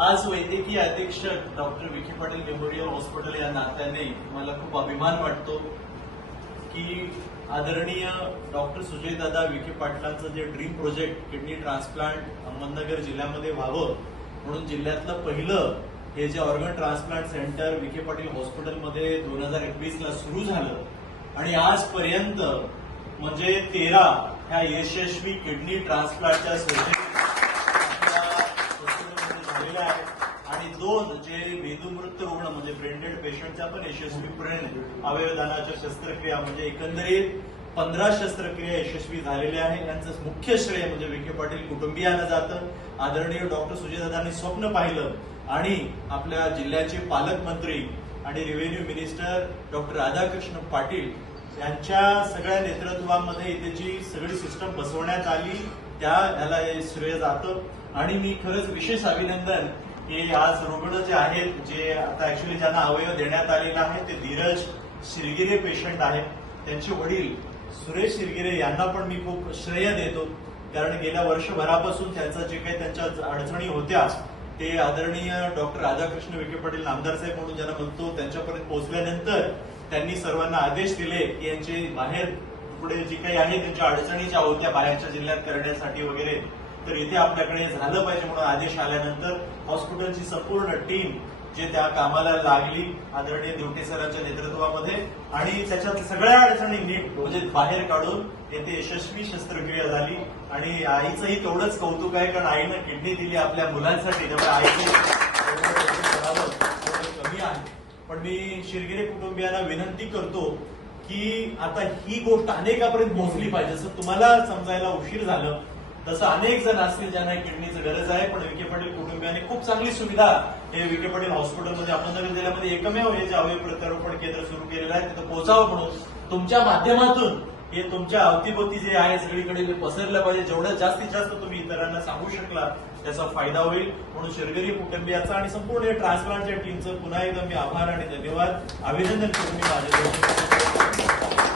आज वैद्यकीय अधीक्षक doctor Vikhe Patil memorial hospital या नात्याने मला खूप अभिमान वाटतो की आदरणीय डॉक्टर सुजयदादा विखे पाटलांचं जे dream project kidney transplant Ahmednagar जिल्ह्यामध्ये व्हावं म्हणून जिल्ह्यातलं पहिलं हे जे organ transplant centre Vikhe Patil हॉस्पिटलमध्ये 2021 ला सुरू झालं आणि आजपर्यंत म्हणजे 13 ह्या यशस्वी किडनी ट्रान्सप्लांटच्या सर्जरी झालेल्या आहेत आणि 2 जे मेंदूमृत रुग्ण म्हणजे ब्रेनडेड पेशंटच्या पण यशस्वीपणे अवयवदानाच्या शस्त्रक्रिया म्हणजे एकंदरीत 15 शस्त्रक्रिया यशस्वी झालेल्या आहेत. यांचं मुख्य श्रेय म्हणजे विखे पाटील कुटुंबियांना जातं. आदरणीय डॉक्टर सुजयदादांनी स्वप्न पाहिलं आणि आपल्या जिल्ह्याचे पालकमंत्री आणि revenue minister doctor Radhakrishna Patil यांच्या सगळ्या नेतृत्वामध्ये इथे जी सगळी सिस्टम बसवण्यात आली त्याला हे श्रेय जातं आणि मी खरंच विशेष अभिनंदन की आज रुग्ण जे आहेत जे आता ऍक्च्युअली ज्यांना अवयव देण्यात आलेला आहे ते धीरज शिरगिरे पेशंट आहेत. त्यांचे वडील सुरेश शिरगिरे यांना पण मी खूप श्रेय देतो कारण गेल्या वर्षभरापासून त्यांचा जे काही त्यांच्या अडचणी होत्या ते आदरणीय डॉक्टर राधाकृष्ण विखे पाटील नामदार साहेब म्हणून ज्यांना म्हणतो त्यांच्यापर्यंत पोहोचल्यानंतर त्यांनी सर्वांना आदेश दिले की यांचे बाहेर पुढे जी काही आहे त्यांच्या अडचणी ज्या होत्या बाहेरच्या जिल्ह्यात करण्यासाठी वगैरे तर इथे आपल्याकडे झालं पाहिजे म्हणून आदेश आल्यानंतर हॉस्पिटलची संपूर्ण टीम जे त्या कामाला लागली आदरणीय दिवटे सरांच्या नेतृत्वामध्ये आणि त्याच्यात सगळ्या अडचणी नीट म्हणजे बाहेर काढून येथे यशस्वी शस्त्रक्रिया झाली आणि आईचंही तेवढंच कौतुक आहे कारण आईनं किडनी दिली आपल्या मुलांसाठी त्यामुळे आईचं कमी आहे. पण मी शिरगिरे कुटुंबियांना विनंती करतो की आता ही गोष्ट अनेकापर्यंत पोहोचली पाहिजे. जसं तुम्हाला समजायला उशीर झालं तसं अनेक जण असतील ज्यांना किडनीची गरज आहे पण विखे पाटील कुटुंबियांनी खूप चांगली सुविधा हे विखे पाटील हॉस्पिटलमध्ये अहमदनगर जिल्ह्यामध्ये एकमेव हे जे अवयव प्रत्यारोपण केंद्र सुरू केलेलं आहे तिथं पोहोचावं म्हणून तुमच्या माध्यमातून हे तुमच्या अवतीभोवती जे आहे सगळीकडे जे पसरलं पाहिजे जेवढं जास्तीत जास्त तुम्ही इतरांना सांगू शकला त्याचा फायदा होईल म्हणून शिरगिरी कुटुंबियाचा आणि संपूर्ण ट्रान्सप्लांटच्या टीमचं पुन्हा एकदा मी आभार आणि धन्यवाद अभिनंदन करून मी माझ्या